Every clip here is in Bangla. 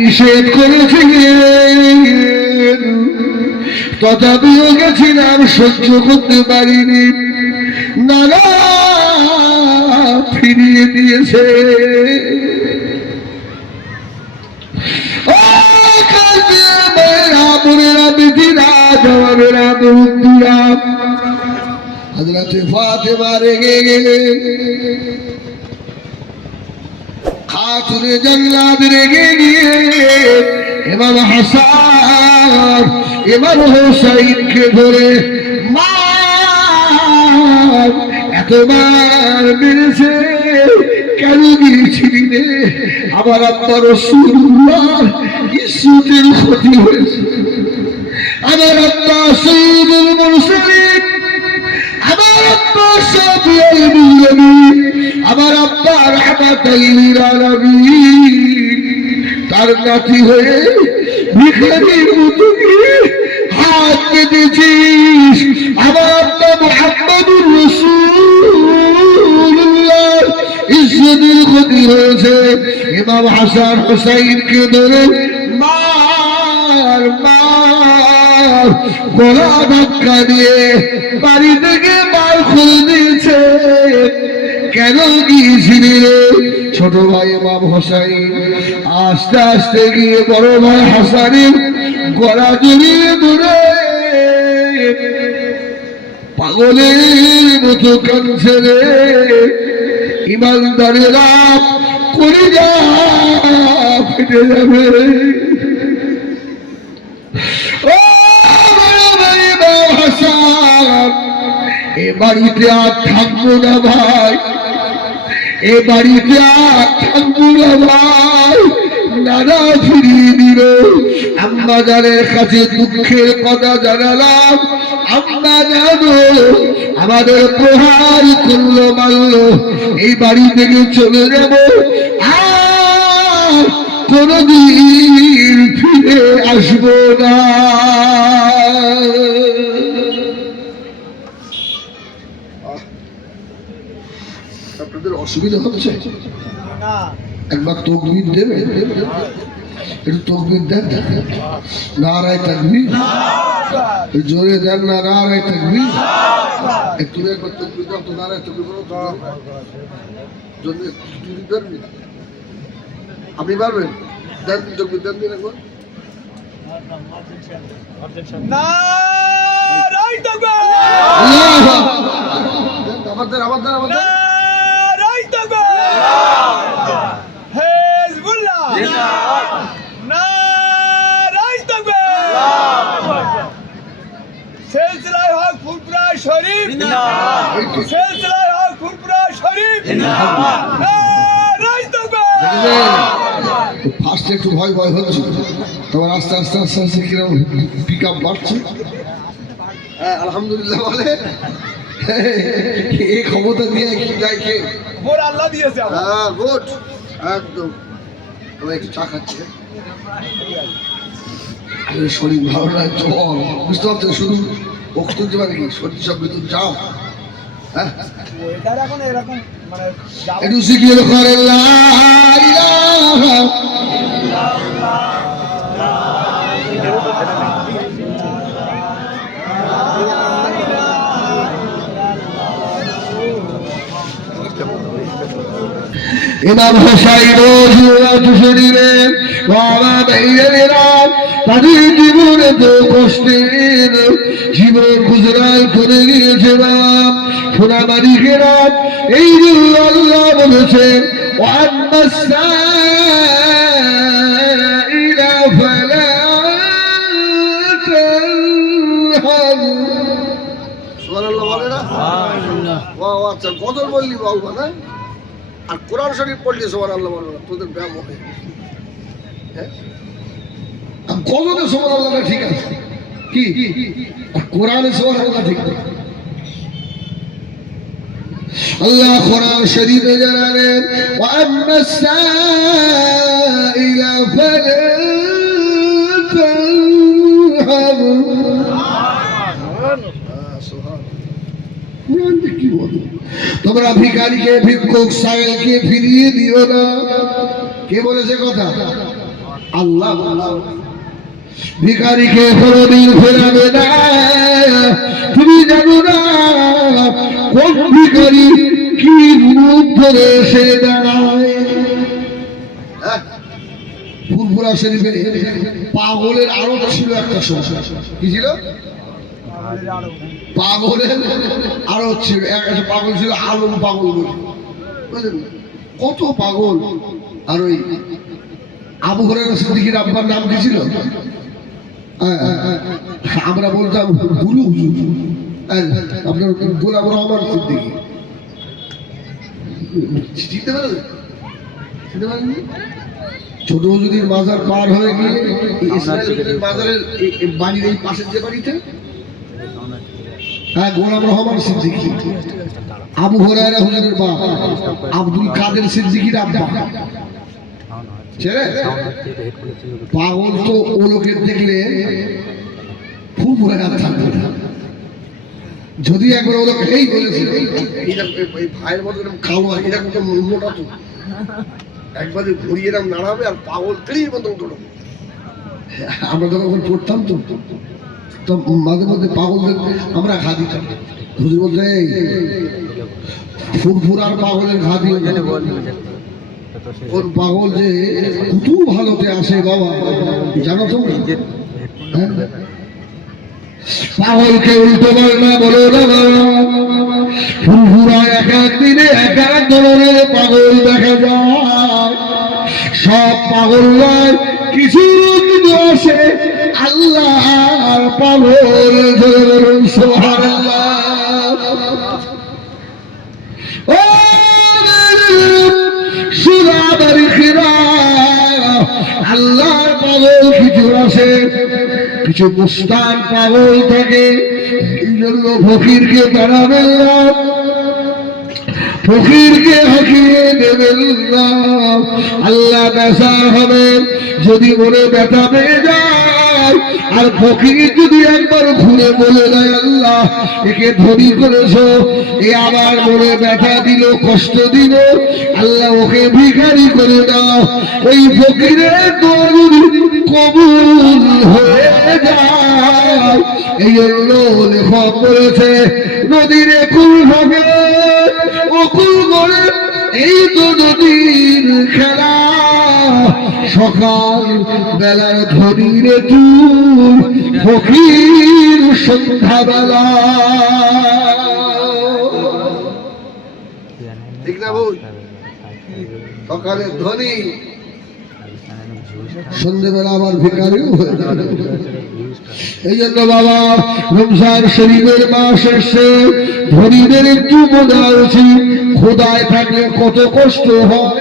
নিষেধ করেছিলেন, তথাপিও গেছিলাম, সহ্য করতে পারিনি। নানা ফিরিয়ে দিয়েছে। হযরত ফাতেমা রেগে গেলেন, খাতুনে জান্নাত রেগে গিয়ে ইমাম হাসান ইমাম হুসাইনকে ধরে মার, এতবার মেরেছে, কেন গিয়েছিলি রে? আমার আব্বা রাসূলুল্লাহ ইজ্জতের ক্ষতি হয়েছে, আমার আব্বা সাইয়্যিদুল মুরসালিন, আমার আব্বা শাফিউল মুরসালিন, আমার আব্বা রাহমাতুল লিল আলামিন, তার নাতি হয়ে ভিখারির মতো হাত পেতেছিস। আমার আব্বা মুহাম্মদুর রাসূলুল্লাহ ইজ্জতের ক্ষতি হয়েছে। ইমাম হাসান হুসাইনকে ধরে মার মার, গলা ধাক্কা দিয়ে বাড়ি থেকে বার করে দিয়েছে। কেন গিয়েছিলি রে? ছোট ভাই ইমাম হোসাইন আস্তে আস্তে গিয়ে বড় ভাই হাসানের গলা জড়িয়ে ধরে পাগলের মতো কাঁদছে রে। ইমানদারেরা কলিজা ফেটে যাবে। ও ইমাম হাসান, এ বাড়িতে আর থাকবো না ভাই, এ বাড়িতে আর থাকবো না ভাই। নানা ফিরিয়ে দিল। আম্মা জানের কাছে দুঃখের কথা জানালাম। আম্মা জানো আমাদের প্রহার করলো, মারলো, এই বাড়ি থেকে চলে যাব, আর কোনদিন ফিরে আসবো না। আপনাদের অসুবিধা হচ্ছে? একবার তকবীর দেবে, একটু তকবীর দেন, নারায়ে তাকবীর, জোরে দেন না, নারায়ে তাকবীর। একটু একবার তকবীর দাও তো, নারায়ে তাকবীর বলো তো। আপনি পারবেন? দেন তকবীর দেন, দিন একবার। নারায়ে তাকবীর, আবার দেন, আবার দেন, আবার দেন। নারায়ে তাকবীর, হিজবুল্লাহ, নারায়ে তাকবীর, সিলসিলায়ে হক ফুরফুরা শরীফ, সিলসিলায়ে হক ফুরফুরা শরীফ, নারায়ে তাকবীর। ফার্স্টে একটু ভয় ভয় হচ্ছে, তোমার আস্তে আস্তে আস্তে আস্তে কিরকম পিক আপ বাড়ছে। হ্যাঁ আলহামদুলিল্লাহ বলে। এই ক্ষমতা দিয়ে কি যায়, কে ভোর আল্লাহ দিয়েছে। হ্যাঁ গুড, একদম। আমি একটু চা খাচ্ছি, শরীর ভালো না, জল, বুঝতে পারছেন? শুধু বক্তব্য মানে কি শরীর সব ভিতর যাও। হ্যাঁ একটু শিখিয়ে করেন লা ইলাহা ইমাম হোসাইন শরীরে বাবা ভাইয়েরা তাদের জীবনে তো কষ্টের জীবন গুজরাল করে গিয়েছে। বাপ সোনা মালিকেরা, এই আল্লাহ বলেছেন আচ্ছা গজল বললি বাবা না, আর কোরআন শরীফ পড়লি সুবহানাল্লাহ বলবো না, তোদের ব্যায়াম হবে। হ্যাঁ গজলে সুবহানাল্লাহ ঠিক আছে, কি আর কোরআনে সুবহানাল্লাহ ঠিক নেই। আল্লাহ কোরআন শরীফে জানালেন ওয়া আম্মাস সাইলা ফালা তানহার। কি বলো তোমরা ভিখারিকে, ভিক্ষুক, সাইলকে ফিরিয়ে দিও না। কে বলেছে কথা? আল্লাহ ভিখারিকে কোনদিন ফেরাবে না। তুমি জানো না কোন ভিখারি কি রূপ ধরে এসে দাঁড়ায়। ফুরফুরা শরীফে পাগলের আড়ত ছিল একটা সমস্যা। কি ছিল? পাগলের আড়ত ছিল। একটা পাগল ছিল আলম পাগল বলে, বুঝলেন? কত পাগল। আর ওই আবু হুরায়রা সিদ্দিকীর আব্বার নাম কি ছিল? আমরা বলতাম গুরু হুজুর। আপনার গোলাম রহমান সিদ্দিকী চিনতে পারেন? চিনতে পারেন? ছোট হুজুরের মাজার পার হয়ে গিয়ে মাজারের বাড়ির এই পাশের যে বাড়িতে, হ্যাঁ, গোলাম রহমান সিদ্দিকী আবু হুরায়রা হুজুরের বাপ, আব্দুল কাদের সিদ্দিকীর আব্বা। পাগল তো ও লোকের দেখলে ফুরফুরে হাত থাকবে না। যদি একবার ও লোক এই বলেছিল ভাইয়ের মতো খাওয়া এরকম মোটা তো একবারে ঘুরিয়ে এরকম নাড়াবে আর পাগল তীর মতন দৌড়াবে। আমরা তখন পড়তাম তো মাঝে মধ্যে পাগলদের আমরা ঘা দিতাম। হুজুর বলতে ফুরফুরার পাগলের ঘা দিয়ে ওর পাগল যে কত ভালোতে আসে বাবা, জানো তো? পাগলকে উল্টো বলে না, বলো না ফুরফুরা এক একদিনে এক এক ধরনের পাগল দেখা যায়। সব পাগল নয়, কিছু কিছু আসে আল্লাহর পাগল। ধরে সুবহানাল্লাহ। আল্লাহর পাগল কিছু আসে, কিছু মুস্তান পাগল থাকে। এই জন্য ফকিরকে দাঁড়াবেন না, ফকিরকে হাঁকিয়ে দেবেন না। আল্লাহ বেজার হবে যদি মনে ব্যথা পেয়ে যায়। আর ফকির যদি একবার ঘুরে বলে দেয় আল্লাহ একে ধনী করেছো, এ আবার মনে ব্যথা দিল, কষ্ট দিল, আল্লাহ ওকে ভিখারি করে দাও, ওই ফকিরের দোয়া যদি কবুল হয়ে যায়। এই জন্য লেখক করেছে নদীর কুল ভাবে অকুল করে, এই তো নদীর খেলা। সকাল বেলার ধনীর চুল, ফকির সন্ধ্যা বেলা। ঠিক না বল? সকালে ধনী, সন্ধ্যেবেলা আবার ভিখারিও হয়ে যাবে। এই জন্য বাবা রমজান শরীফের মাস এসে ধনীদের একটু বোঝা উচিত। খোদায় থাকলে কত কষ্ট হয়,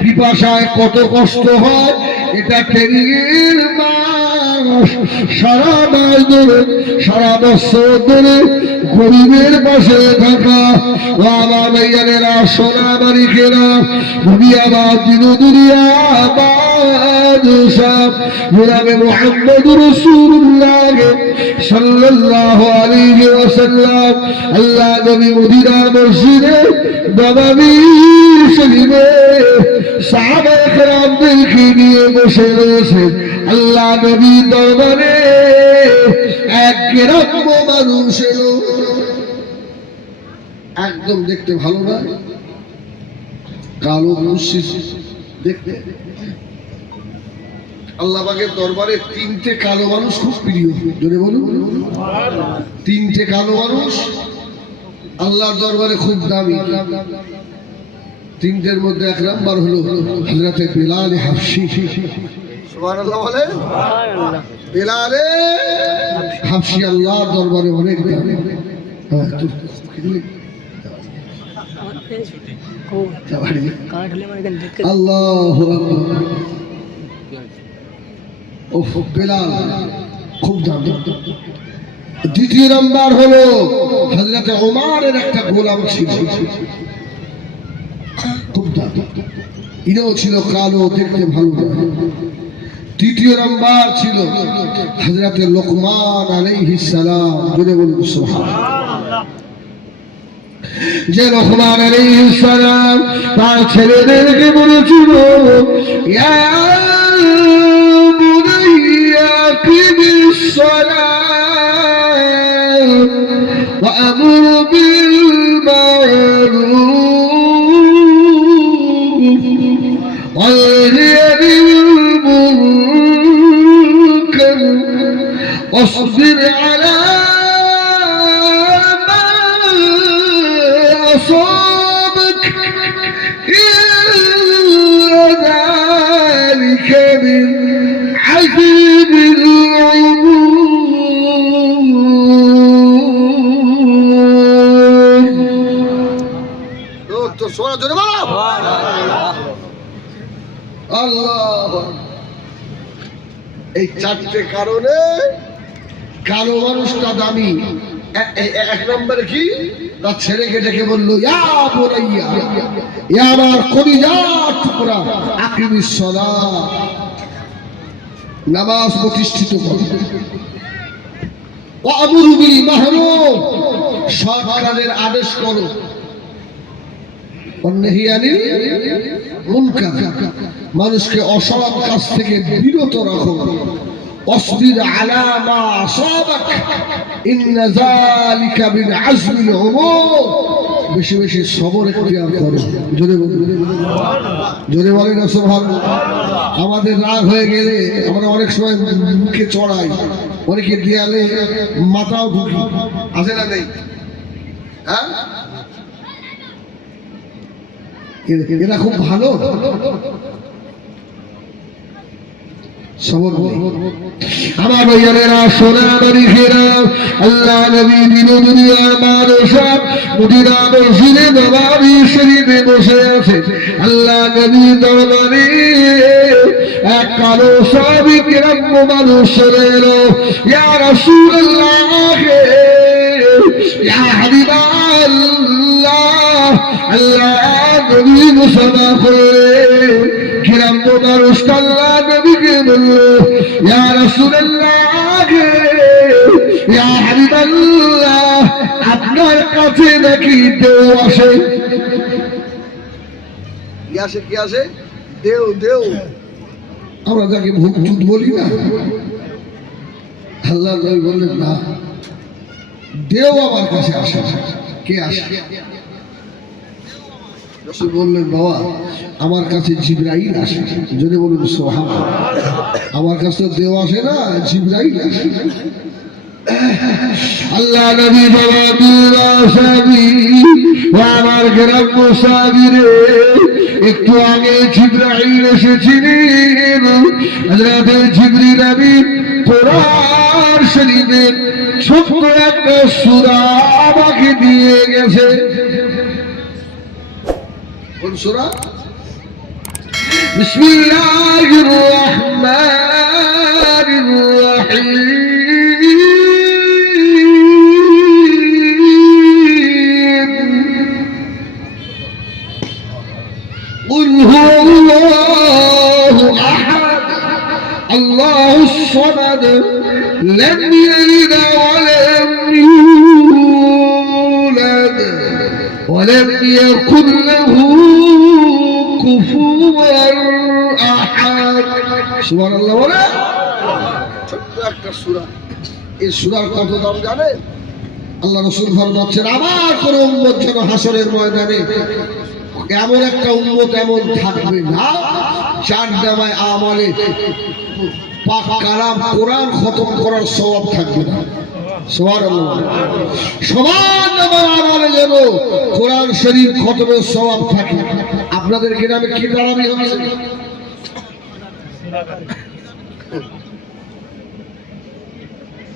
পিপাসায় কত কষ্ট হয়। এটা ট্রেনিংয়ের মাস। সারা মাস ধরে, সারা বছর ধরে গরিবের পাশে থাকা। ও আমার ভাইয়ানেরা, সোনা মালিকেরা, দুনিয়াবাদ দুনিয়াবাদ সব জনাবে মুহাম্মদুর রাসূলুল্লাহ সাল্লাল্লাহু আলাইহি ওয়াসাল্লাম আল্লাহ নবী মদিনার মসজিদে নববী শরীফে সাহাবায়ে কেরামদেরকে নিয়ে বসে রয়েছে আল্লাহ নবী দরবারে। এক গ্রাম্য মানুষ এলো, একদম দেখতে ভালো না, কালো মুশরিক দেখতে। আল্লাহ পাকের দরবারে তিনটে কালো মানুষ খুব প্রিয়। জোরে বলুন, তিনটে কালো মানুষ আল্লাহর দরবারে খুব দামি। তিনটের মধ্যে এক নাম্বার হলো হযরতে বেলাল হাবশী। সুবহানাল্লাহ বলেন। বেলাল হাবশী আল্লাহর দরবারে অনেক দামি। আল্লাহু আকবার। ও বেলাল খুব দামি। দ্বিতীয় নাম্বার হলো হযরতে ওমরের একটা গোলাম ছিল, খুব দামি। ইনিও ছিল কালো, দেখতে ভালো না। তৃতীয় নাম্বার ছিল হযরতে লোকমান আলাইহিস সালাম। জোরে বলুন সুবহানাল্লাহ। যে লোকমান আলাইহিস সালাম তার ছেলেদেরকে বলেছিল, ইয়া واصبر على ما أصابك إن ذلك من عزم الأمور তো সোনা ধরে বলো আল্লাহ। এই চারটে কারণে কালো মানুষটা দামি। এক নম্বরে কি, তার ছেলেকে ডেকে বললো ইয়া বুনাইয়া, ইয়া আমার কলিজার টুকরা, আকিমিস সালাত, নামাজ প্রতিষ্ঠিত করো। ওয়ামুরু বিল মাহরুফ, সৎ কাজের আদেশ করো। ওয়ানহি আনিল মুনকার, মানুষকে অসৎ কাজ থেকে বিরত রাখো। واصبر على ما أصابك إن ذلك من عزم الأمور, বেশি বেশি সবর ইখতিয়ার করো। জোরে জোরে বলেন না সুবহানাল্লাহ। আমাদের রাগ হয়ে গেলে আমরা অনেক সময় মুখে চড়াই, অনেকে দেয়ালে মাথাও ঢুকি, আছে না নেই? হ্যাঁ, এরা খুব ভালো আমার ভাইয়েরা, সোনা মালিকেরা, আল্লাহ নবী দিন দুনিয়ার মানুষ মদিনা মসজিদে নববী শরীফে বসে আছে। আল্লাহ নবী দরবারে এক কালো সাহাবী কিরাম মানুষ চলে এলো। ইয়া রাসূলুল্লাহ, ইয়া হাবিবাল্লাহ, আল্লাহ নবী মুসাফা করে কিরাম মানুষ আল্লাহ নবীকে বললো ইয়া রাসূলুল্লাহ, ইয়া হাবিবাল্লাহ, আপনার কাছে নাকি দেও আসে? কি আসে? কি আসে? দেও। দেও আমরা যাকে ভূত বলি না, আল্লাহ নবী বললেন না, দেও আমার কাছে আসে। কে আসে? রাসূল বললেন বাবা, আমার কাছে জিবরাইল আসে। যদি বলুন সুবহানাল্লাহ, আমার কাছে দেও আসে না, জিবরাইল আসে। আল্লাহ নবী জবাব দিলেন, আমার গ্রাম মুসাফিরে একটু আগে জিবরাইল এসেছিলেন। হযরত জিবরিল আমিন কোরআন শরীফের ছোট্ট একটা সূরা আমাকে দিয়ে গেছে। কোন সূরা? বিসমিল্লাহির রহমানির রহিম। কুল হুয়াল্লাহু আহাদ, আল্লাহুস সামাদ, লাম ইয়ালিদ ওয়া লাম ইউলাদ ওয়া লাম ইয়াকুল লাহু কুফুয়ান আহাদ। সুবহানাল্লাহ বলে ছোট্ট একটা সূরা। এই সূরার কত দাম জানেন? আল্লাহ রাসূল ফরমাচ্ছেন, আমার কোন উম্মত যেন হাসরের ময়দানে এমন একটা উম্মত এমন থাকবে না যার নামায় আমলে পাক কালাম কোরআন খতম করার সওয়াব থাকবে না। সুবহানাল্লাহ। সবার নামায় আমলে যেন কোরআন শরীফ খতমের সওয়াব থাকে। আপনাদের গ্রামে কি তারাবি হচ্ছে?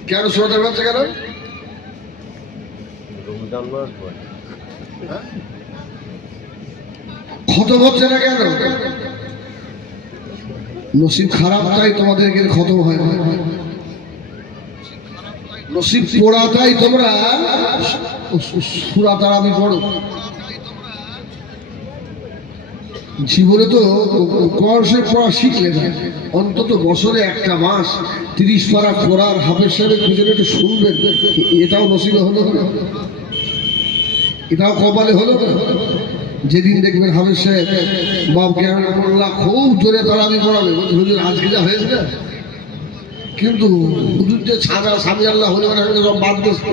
কেন শ্রোতা হচ্ছে? কেন খতম হচ্ছে না? কেন? নসিব খারাপ তাই তোমাদেরকে খতম হয় না। নসিব পোড়া তাই তোমরা সূরা তারাবি পড়ো। জীবনে তো কোরআন পড়া শিখলে না, অন্তত বছরে একটা মাস 30 পারা কোরআন হাফেজ সাহেবের পিছনে একটু শুনবেন। এটাও নসিবে হলো না, এটাও কপালে হলো না। যেদিন দেখবেন হাফেজ সাহেব বাপ জ্ঞানুল্লাহ খুব জোরে তারাবি পড়াবে, হুজুর আজকে যা হয়েছে না, কিন্তু হুজুর যে ছাড়া স্বামী আল্লাহ হলে সব বাদ দিচ্ছে।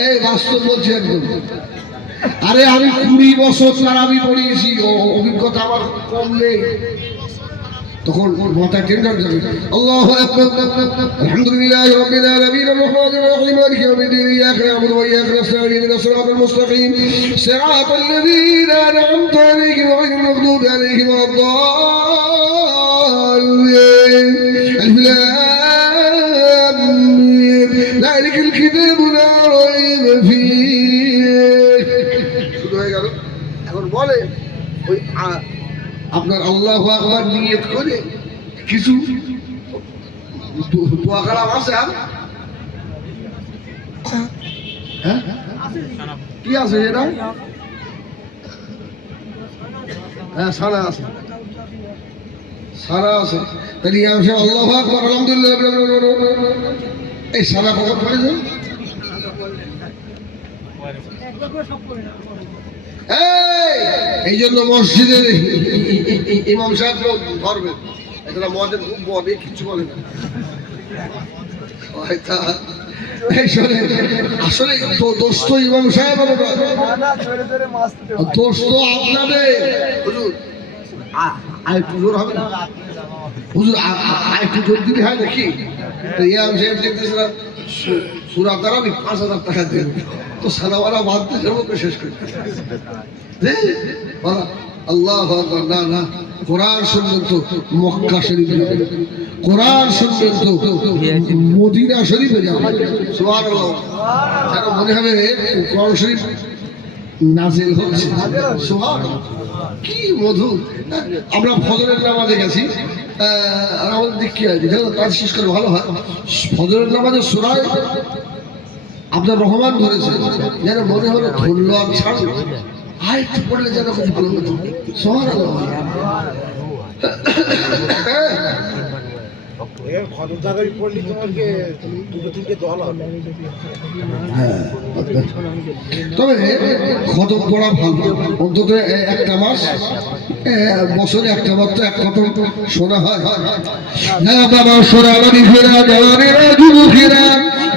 এই বাস্তব বলছি একদম। আরে আমি 20 বছর তারাবি পড়িয়েছি, অভিজ্ঞতা আমার কম নেই। তখন মাথা টেন্ডার যাবে আল্লাহু আকবার আলহামদুলিল্লাহি রাব্বিল আলামিন আররহমানির রহিম মালিকি ইয়াউমিদ্দিন ইয়াকা না'বুদু ওয়া ইয়াকা নাস্তাঈন ইহদিনাস সিরাতাল মুস্তাকিম সিরাতাল লাযীনা আন'আমতা আলাইহিম গায়রিল মাগদূবি আলাইহিম ওয়ালাদ-দাল্লিন আলিফ লাম মীম যালিকাল কিতাবু লা রাইবা ফীহ শুরু হয়ে গেল এখন বলে ওই আপনার আল্লাহু আকবার নিয়ত করে কিছু দোয়া কালাম আছে হ্যাঁ কি আছে এটা হ্যাঁ সারা আছে সারা আছে তাহলে আল্লাহু আকবার আলহামদুলিল্লাহ এই সারা কখন পড়েছে এই জন্য মসজিদের ইমাম সাহেব ধরবে এটা মদের খুব বলে কিছু বলে না আসলে দোষ তো ইমাম সাহেব দোষ তো আপনাদের হুজুর আরেকটু জোর হবে না হুজুর আরেকটু জোর দিতে হয় নাকি ইমাম সাহেব দেখতেছিলাম সুরা তারাবি 5,000 টাকা দিয়ে তো সালাওয়ালা বাঁধতে যাবো শেষ করতে আল্লাহু আকবার না না কোরআন শুনবেন তো মক্কা শরীফে যাবেন কোরআন শুনবেন তো মদিনা শরীফে যাবেন সুবহানাল্লাহ যেন মনে হবে কোরআন শরীফ নাজিল হচ্ছে সুবহানাল্লাহ কি মধু আমরা ফজরের নামাজে গেছি আর আমাদের দিক কি হয় কাজ শেষ করে ভালো হয় ফজরের নামাজে সূরা আপনার রহমান ধরেছে যেন মনে হলো ধরলো আর ছাড়লো আরেকটু পড়লে যেন খুব ভালো হতো সুবহানাল্লাহ তবে খতম পড়া ভালো অন্তত একটা মাস বছরে একটা বার তো এক খতম শোনা হয় বাবা সোনা বাড়ি ফেরা জওয়ানেরা যুবকেরা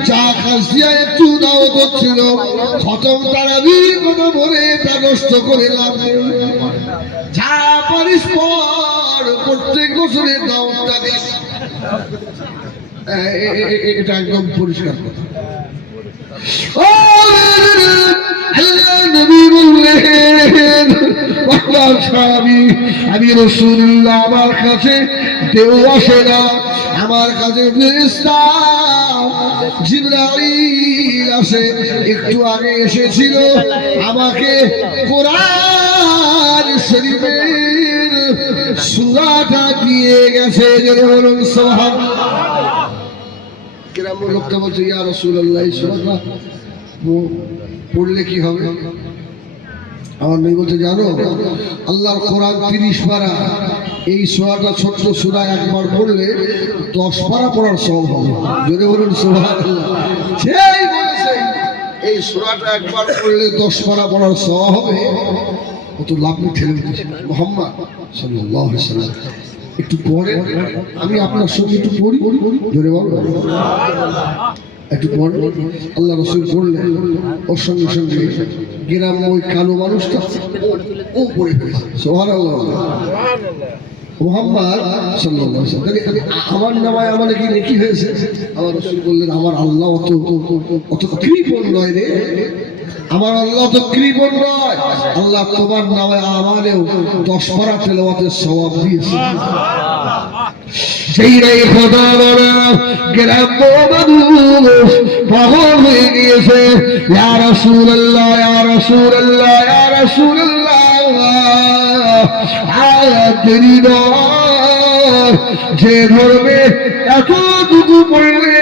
চা খাসিয়া একটু দাওয়াত হচ্ছিল খতম তারাবির কথা বলে তা নষ্ট করে লাভ নেই যা পারিস পর প্রত্যেক বছরে দাওয়াতটা দিস এটা একদম পরিষ্কার কথা আমি রাসূলুল্লাহ আমার কাছে দেও আসে না আমার কাছে ফেরেশতা জিবরাইল আসে একটু আগে এসেছিল আমাকে কোরআন শরীফের সূরাটা দিয়ে গেছে যারা বলুন সুবহানাল্লাহ কিরাম লোকটা বলছে ইয়া রাসূলুল্লাহ এই সূরাটা পড়লে কি হবে আমার নবী বলতে জানো আল্লাহর কোরআন 30 পারা এই সূরাটা ছোট্ট সূরা একবার পড়লে 10 পারা পড়ার সওয়াব হবে যদি বলুন সুবহানাল্লাহ সেই বলেছে এই সূরাটা একবার পড়লে 10 পারা পড়ার সওয়াব হবে কত লাভ নিয়ে ঠেলে দিয়েছে মুহাম্মদ সাল্লাল্লাহু আলাইহি ওয়াসাল্লাম একটু পরে আমি আপনার সঙ্গে একটু পড়ি জোরে বলো একটু পরে আল্লাহ রাসূল পড়লেন ওর সঙ্গে সঙ্গে গ্রাম ওই কালো মানুষটা ও পড়ে ফেলেছে সুবহানাল্লাহ মুহাম্মদ সাল্লাল্লাহু আলাইহি ওয়াসাল্লাম আমার নামায় আমার কি নেকি হয়েছে আমার রাসূল বললেন আমার আল্লাহ অত কৃপণ নয় রে আমার আল্লাহ তো কৃপণ নয় আল্লাহ তোমার নামে আমারেও 10 পারা তেলাওয়াতের সওয়াব দিয়েছে সেই রে খোদা বড় গ্রাম মানুষ পাগল হয়ে গিয়েছে ইয়া রাসূলুল্লাহ ইয়া রাসূলুল্লাহ ইয়া রাসূলুল্লাহ আয়াতেরি যে ধরবে এতটুকু পড়লে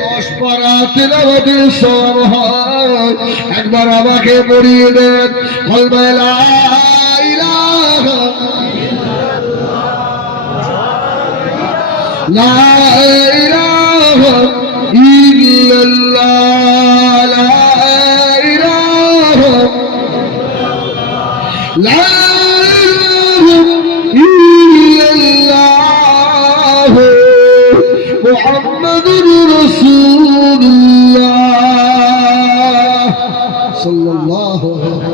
10 পারা তেলাওয়াতের সওয়াব হয় একবার আমাকে পড়িয়ে দেন কলমা লা ইলাহা লা ইলাহা ইল্লাল্লাহ লা ইলাহা লা ইলাহা ইল্লাল্লাহ মুহাম্মাদুর রাসূলুল্লাহ সাল্লাল্লাহু আলাইহি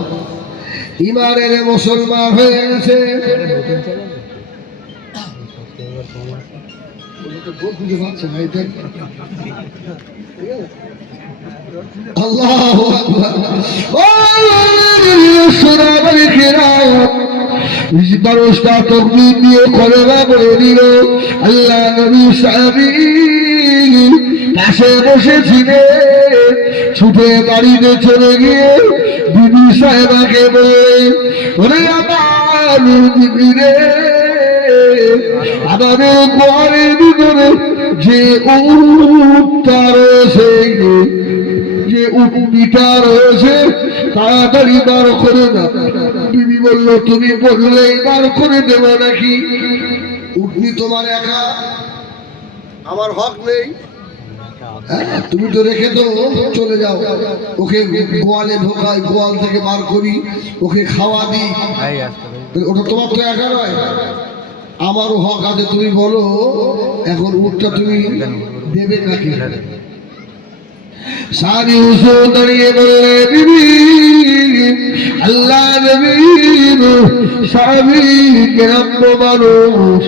ইমানের মুসলমান হয়ে গেছে আল্লাহু আকবার। মানুষটা তকবীর দিয়ে কলেমা বলে দিল। আল্লাহ নবী সাহাবী পাশে বসেছিলেন, ছুটে বাড়িতে চলে গিয়ে বিবি সাহেবাকে বলে, ওরে আমার বিবি রে, আমাদের গোয়ালের ভিতরে যে উটটা রয়েছে, যে উটটা রয়েছে তাড়াতাড়ি বার করে না। বিবি বলল, তুমি বললে বার করে দেবে নাকি? উটনি তোমার একা, আমার হক নেই। তুমি তো রেখে তো চলে যাও, ওকে গোয়ালে ঢোকাই, গোয়াল থেকে বার করি, ওকে খাওয়া দিই, ওটা তোমার তো একা নয়, আমারও হক আছে। তুমি বলো এখন উটটা তুমি দেবে নাকি? সারি হুজুর দাঁড়িয়ে বললে, বিবি আল্লাহ নবীর সাহাবী গ্রাম্য মানুষ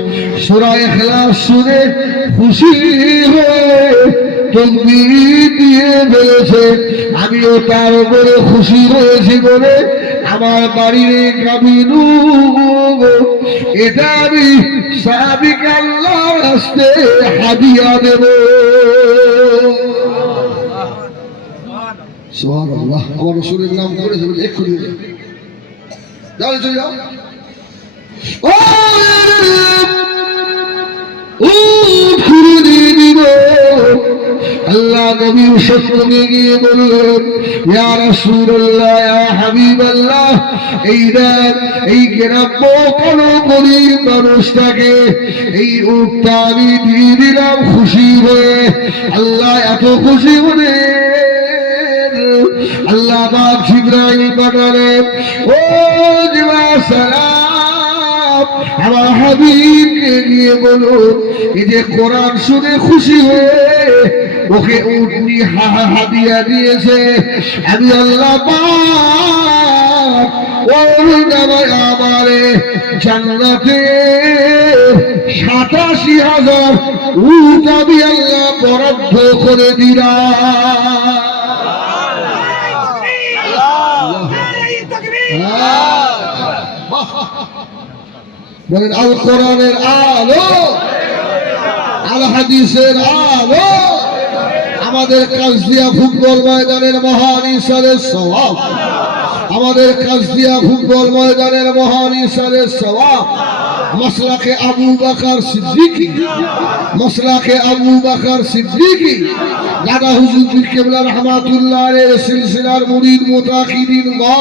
সূরা ইখলাস শুনে খুশি হয়ে তাকবীর দিয়ে বলেছে, আমিও তার উপরে খুশি হয়েছি বলে আমার বাড়ির কামিনু এটা আমি সাহাবীকে আল্লাহর রাস্তে হাদিয়া দেব। সুবহানাল্লাহ। আমার রাসূলের নাম করেছে বলে এক্ষুনি যাও, চলে যাও। আল্লাহ নবীর সঙ্গে গিয়ে বললেন, ইয়া রাসূলুল্লাহ, ইয়া হাবিবাল্লাহ, এই গ্রাম্য কোনো গরীব মানুষটাকে এই উটটা আমি দিয়ে দিলাম খুশি হয়ে। আল্লাহ এত খুশি হলে আল্লাহ পাক জিবরাইল পাঠালেন, ও জিবরাইল সালাম, আমার হাবিবকে গিয়ে বলুন, এই যে কোরআন শুনে খুশি হয়ে ওকে উটনি হাদিয়া দিয়েছে, আমি আল্লাহ পাক ওর নামে আমারে জান্নাতে ৮৭,০০০ উট আমি আল্লাহ বরাদ্দ করে দিলাম। বলেন আল কোরআনের আলো, আল হাদিসের আলো আমাদের কাজদিয়া ফুটবল ময়দানের মহান ইসারের সওয়াব, আমাদের কাজদিয়া ফুটবল ময়দানের মহান ইসারের সওয়াব মাসলাকে আবু বকর সিদ্দিকী, মাসলাকে আবু বকর সিদ্দিকী দাদা হুজুর পীর কেবলা রাহমাতুল্লাহ আলাইহির সিলসিলার মুরিদ মুতাকিদিন বা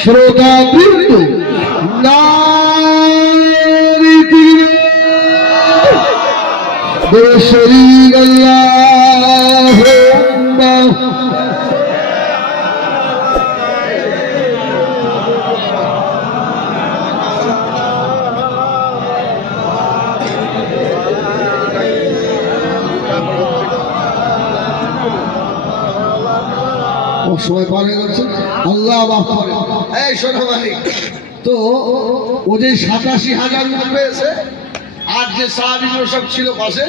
শ্রোতা বৃন্দ, নারী বেশরীক আল্লাহুম্মা সবাই পারে যাচ্ছে আল্লাহ মাফ করে। এই শোনো ভাই, তো ও যে ৮৭,০০০ উট পেয়েছে আর যে সাহাবীরা সব ছিল পাশে,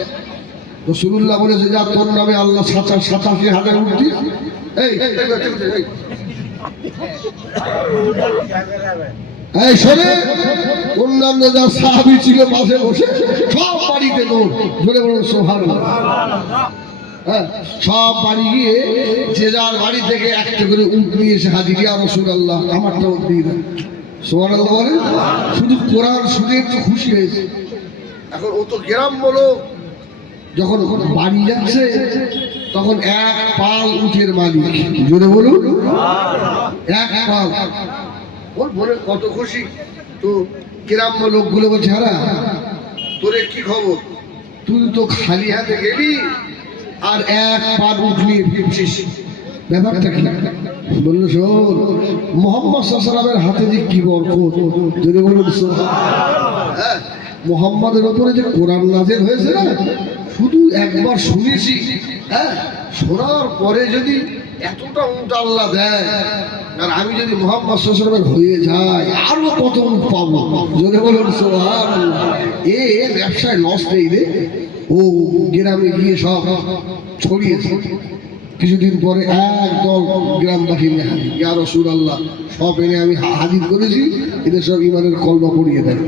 রাসূলুল্লাহ বলেছে, যা তোর নামে আল্লাহ ৮৭,০০০ উট দিস। এই শোনে, অন্যান্য যা সাহাবী ছিল পাশে বসে সব বাড়িতে দৌড়, জোরে বলুন সুবহানাল্লাহ। হ্যাঁ, সব বাড়ি গিয়ে যে যার বাড়ি থেকে একটা করে উট নিয়ে এসে হাজির, ইয়া রাসূলুল্লাহ আমারটা উট দিয়ে দেন। সুবহানাল্লাহ বলে শুধু কোরআন শুনে একটু খুশি হয়েছে। এখন ও তো গ্রাম্য লোক, যখন বাড়ি যাচ্ছে তখন এক পাল উটের মালিক, জোরে বলুন এক পাল। ওর মনে কত খুশি। তো গ্রাম্য লোকগুলো বলছে, হারা তোরে কি খবর, তুই তো খালি হাতে গেলি আর এক পা উঠ নিয়ে ফিরছিস, ব্যাপারটা কি? বললো, শোন, মুহাম্মদ সাল্লাল্লাহু আলাইহি ওয়াসাল্লামের হাতে যে কি বরকত, যদি বলুন হ্যাঁ, মুহাম্মাদের উপরে যে কোরআন নাযিল হয়েছে না, শুধু একবার শুনেছি, হ্যাঁ, শোনার পরে যদি এতটা উঠ আল্লাহ দেয়। আর আমি যদি মুহাম্মদ সাল্লাল্লাহু আলাইহি ওয়াসাল্লামের হয়ে যাই আরো কত উঠ পাবো, জোরে বলুন সুবহানাল্লাহ। এ ব্যবসায় লস নেই রে, ও গ্রামে গিয়ে সব ছড়িয়েছে। কিছুদিন পরে একদল গ্রামবাসী ইয়া রাসূলুল্লাহ সব এনে আমি হাজির করেছি, এদের সব ইমানের কলমা পড়িয়ে দেয়।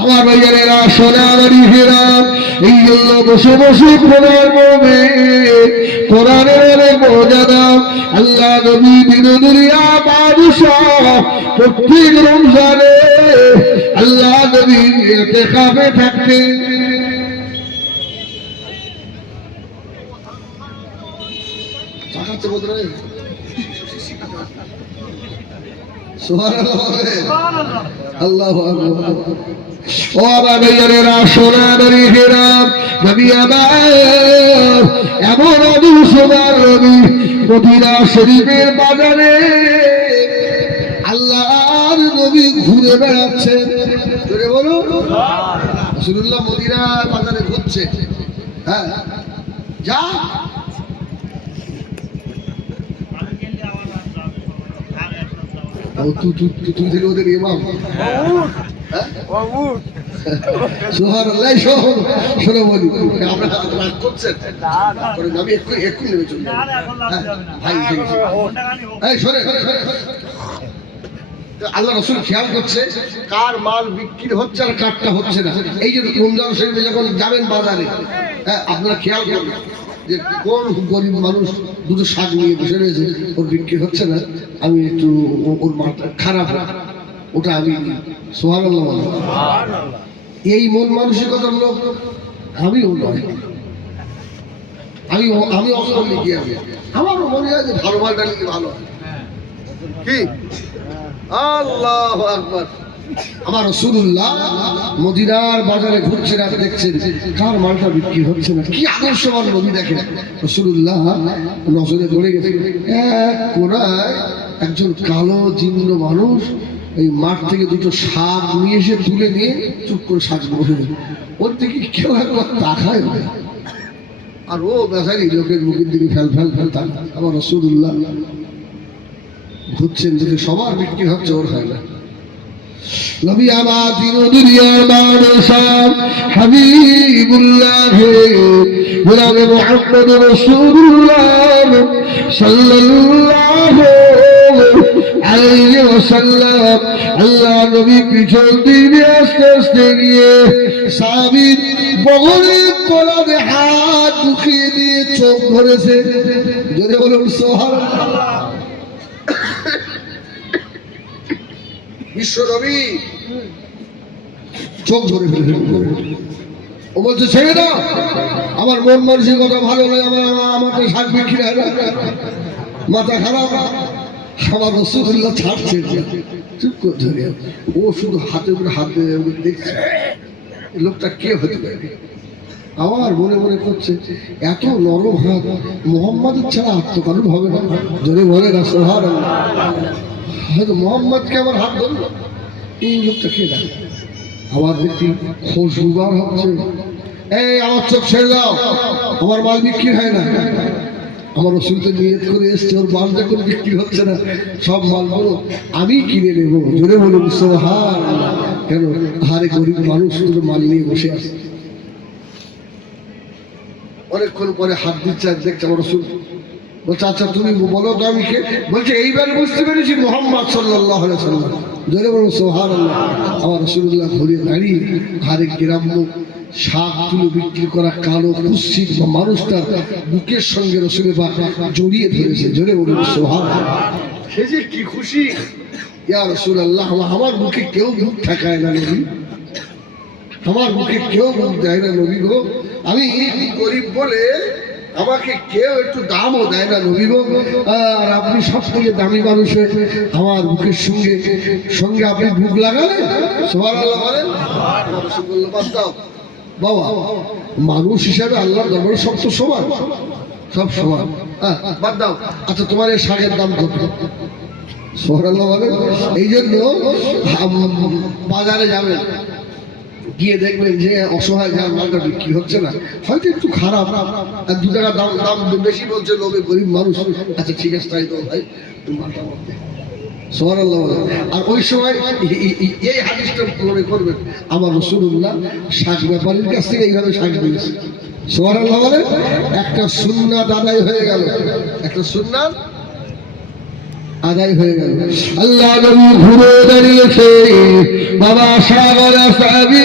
আমার ভাইয়েরা সোনারি ফেরা, এই জন্য বসে বসে কোরআন পড়বে, কোরআনের অনেক মর্যাদা। আল্লাহ নবী বিনোদুরিয়া বাদশাহ প্রত্যেক রমজানে আল্লাহ নবী ইতিকাফে থাকতেন। আল্লাহু আকবার। ও আমার ভাইয়েরা সোনারি ফেরা, নবী আমার এমন অদূষণ নবী মদিনা শরীফের বাজারে আল্লাহর নবী ঘুরে বেড়াচ্ছেন। জোরে বলো রাসূলুল্লাহ মদিনার বাজারে ঘুরছে। হ্যাঁ যা তুই থেকে ওদের ইমাম। সুবহানাল্লাহ। শোনো বলি আপনারা রাগ করছেন, আমি এক্ষুনি নেমে চলে ভাই শোনে। আল্লাহ রাসূল খেয়াল করছে কার মাল বিক্রি হচ্ছে আর কারটা হচ্ছে না। এই যে রমজান শরীফে যখন যাবেন বাজারে, হ্যাঁ আপনারা খেয়াল করবেন যে কোন গরিব মানুষ দুটো শাক নিয়ে বসে রয়েছে, ওর বিক্রি হচ্ছে না, আমি একটু ওর মালটা খারাপ, ওটা আমি সুবহানাল্লাহ বলি। এই মন মানসিকতার লোক আমিও নয়, আমি অসল লিখি, আমারও মনে হয় যে ভালো মালটা লিখে ভালো কি। আল্লাহু আকবার। আমার রাসূলুল্লাহ মদিনার বাজারে ঘুরছেন আর দেখছেন কার মালটা বিক্রি হচ্ছে না। কি আদর্শবান নবী দেখেন। রাসূলুল্লাহ নজরে পড়ে গেছে এক কোনায় একজন কালো জীর্ণ মানুষ এই মাঠ থেকে দুটো শাক নিয়ে এসে তুলে নিয়ে চুপ করে শাক বসে যায়। ওর দিকে কেউ একবার তাকায় না, আর ও বেচারি লোকের মুখের দিকে ফেল ফেল ফেল তাকায়। আমার রাসূলুল্লাহ ঘুরছেন যদি সবার বিক্রি হচ্ছে, ওর হয় না। নবী আমার দুনিয়ার বাদশাহ হাবিবুল্লাহ গোলাম মুহাম্মদ রাসূলুল্লাহ সাল্লাল্লাহু আলাইহি ওয়াসাল্লাম আল্লাহ নবী পিছন দিয়ে আস্তে আস্তে গিয়ে সাহাবীর বগলের তলায় হাত ঢুকিয়ে দিয়ে চোখ ধরেছে। জোরে বলুন সুবহানাল্লাহ। বিশ্ব নবী চোখ ধরে ফেলে ও বলছে ছেড়ে দাও, আমার মন মানসিকতা ভালো নয়, আমাকে শাক বিক্রি হয় না, মাথা খারাপ। আমার রাসূলুল্লাহ ছাড়ছে চুপ করে ধরে, ও শুধু হাতে করে হাতে দেখছে লোকটা কে হতে পারে। আমার মনে মনে করছে এত নরম হাত মুহাম্মাদের ছাড়া আত্মকারণ হবে না। ধরে বলে না সুবহানাল্লাহ, হয়তো মোহাম্মদকে আমার হাত ধরলো, এই লোকটা কে জানে। আমার দেখি খুশবুবার হচ্ছে, এই আমার চোখ ছেড়ে দাও, আমার মাল বিক্রি হয় না। আমার রাসূল তো নিয়ত করে এসছে ওর মাল যখন বিক্রি হচ্ছে না সব মাল বলো আমি কিনে নেবো। জোরে বলুন সুবহানাল্লাহ। কেন হারে গরিব মানুষ শুধু মাল নিয়ে বসে আছে। অনেকক্ষণ পরে হাত দিচ্ছে আর দেখছে আমার রাসূল বলছে আচ্ছা তুমি বলো তো আমি কে। বলছে এইবার বুঝতে পেরেছি মুহাম্মদ সাল্লাল্লাহু আলাইহি ওয়াসাল্লাম। জোরে বলুন সুবহানাল্লাহ। আমার রাসূলুল্লাহ ঘুরে দাঁড়িয়ে হারে গ্রাম্য শাক তুলে বিক্রি করা কালো কুৎসিত মানুষটার বুকের সঙ্গে রাসূলের পাক জড়িয়ে ধরেছে। জোরে বলুন সুবহানাল্লাহ। সে যে কি খুশি, ইয়া রাসূলুল্লাহ আমার বুকে কেউ মুখ ঠেকায় না নবী, আমার বুকে কেউ মুখ দেয় না নবী গো, আমি গরিব বলে আমাকে কেউ একটু দামও দেয় না নবী গো, আর আপনি সব থেকে দামি মানুষ আমার বুকের সঙ্গে সঙ্গে আপনি বুক লাগালেন। সুবহানাল্লাহ বলেন। বাদ দাও বাবা, মানুষ হিসাবে আল্লাহর দরবারে সব তো সমান, সব সমান। বাদ দাও। আচ্ছা তোমার এই শাকের দাম কত? সুবহানাল্লাহ বলেন। এই জন্য বাজারে যাবেন, গিয়ে দেখবেন যে অসহায় যার মালটা বিক্রি হচ্ছে না, হয়তো একটু খারাপ, আর 2 টাকা দাম দাম বেশি বলছে লোভে গরিব মানুষ, আচ্ছা ঠিক আছে তাই তো ভাই তুমি মালটা মধ্যে সুবহানাল্লাহ। আর ওই সময় এই হাদিসটা মনে করবেন, আমার রাসূলুল্লাহ শাক ব্যাপারীর কাছ থেকে এইভাবে শাক দিয়েছে। সুবহানাল্লাহ বলে একটা সুন্নাত আদায় হয়ে গেল, একটা সুন্নাত আদায় হয়ে গেল। আল্লাহ নবী ঘুরে দাঁড়িয়েছে, বাবা সাগর সাহাবী,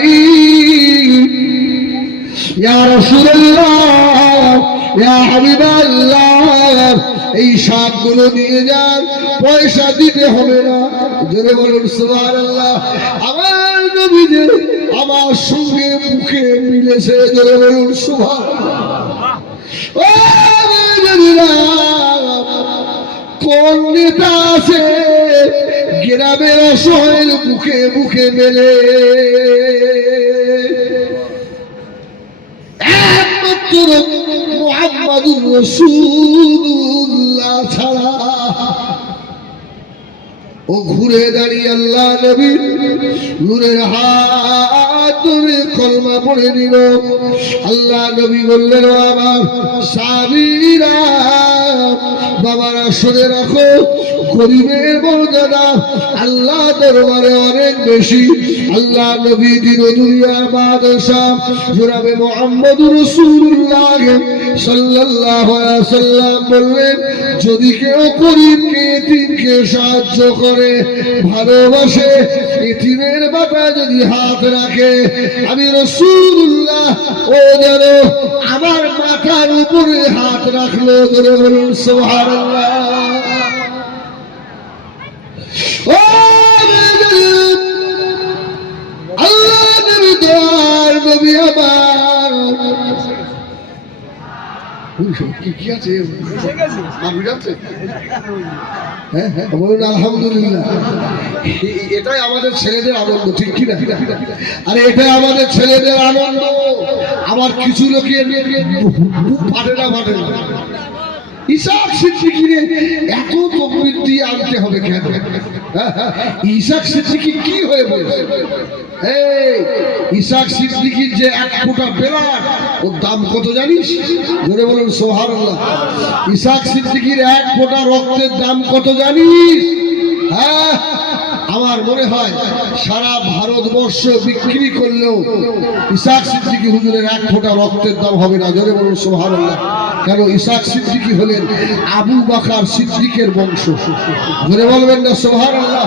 ইয়া রাসূলুল্লাহ ইয়া হাবিবাল্লাহ, এই শাকগুলো নিয়ে যান, পয়সা দিতে হবে না। জোরে বলুন সুবহানাল্লাহ। আমার নবী যে আমার সঙ্গে মুখে মিলেছে, জোরে বলুন সুবহানাল্লাহ। ও নবীরা, কোন নেতা আছে গ্রামের অসহায় মুখে মুখে মেলে? একমাত্র মুহাম্মাদুর রাসূলুল্লাহ ছাড়া। ও ঘুরে দাঁড়িয়ে আল্লাহ নবী নূরের হাত ধরে কলমা পড়ে দিল। আল্লাহ নবী বললেন, আমার সাহাবীরা, বাবারা শুনে রাখো, গরিবের মর্যাদা আল্লাহ দরবারে অনেক বেশি। আল্লাহ নবী দিন দুনিয়ার বাদশাহ জনাবে মুহাম্মদুর রাসূলুল্লাহ সাল্লাল্লাহু আলাইহি ওয়াসাল্লাম বললেন, যদি কেউ গরিবকে এতিমকে সাহায্য করে, ভালোবাসে, এতিমের মাথায় যদি হাত রাখে, আমি রাসূলুল্লাহ ও যেন আমার মাথার উপরে হাত রাখলো। ধরে বলুন সুবহানাল্লাহ। ও আল্লাহ নবী দয়ার নবী আমার, কি আছে বলুন আলহামদুলিল্লাহ। এটাই আমাদের ছেলেদের আনন্দ, ঠিক কিনা? আরে এটাই আমাদের ছেলেদের আনন্দ। আমার কিছু লোকের ফাটে না, ফাটে না। ইসাক সিদ্দিকীর এত তাকবীর দিয়ে আনতে হবে কেন? ইসাক সিদ্দিকী কি হয়ে বলেছে? এই ইসাক সিদ্দিকীর যে 1 ফোঁটা বেলার, ওর দাম কত জানিস? জোরে বলুন সুবহানাল্লাহ। ইসাক সিদ্দিকীর 1 ফোঁটা রক্তের দাম কত জানিস? হ্যাঁ, আমার মনে হয় সারা ভারতবর্ষ বিক্রি করলেও ইসাক সিদ্দিকী হুজুরের 1 ফোঁটা রক্তের দাম হবে না। জোরে বলুন সুবহানাল্লাহ। কেন? ইসাক সিদ্দিকী হলেন আবু বকর সিদ্দিকের বংশ। জোরে বলবেন না সুবহানাল্লাহ।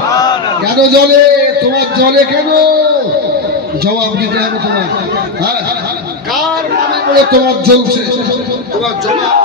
কেন জ্বলে? তোমার জ্বলে কেন? জবাব দিতে হবে তোমার। হ্যাঁ, কার নামে বলে তোমার জ্বলছে? তোমার জবাব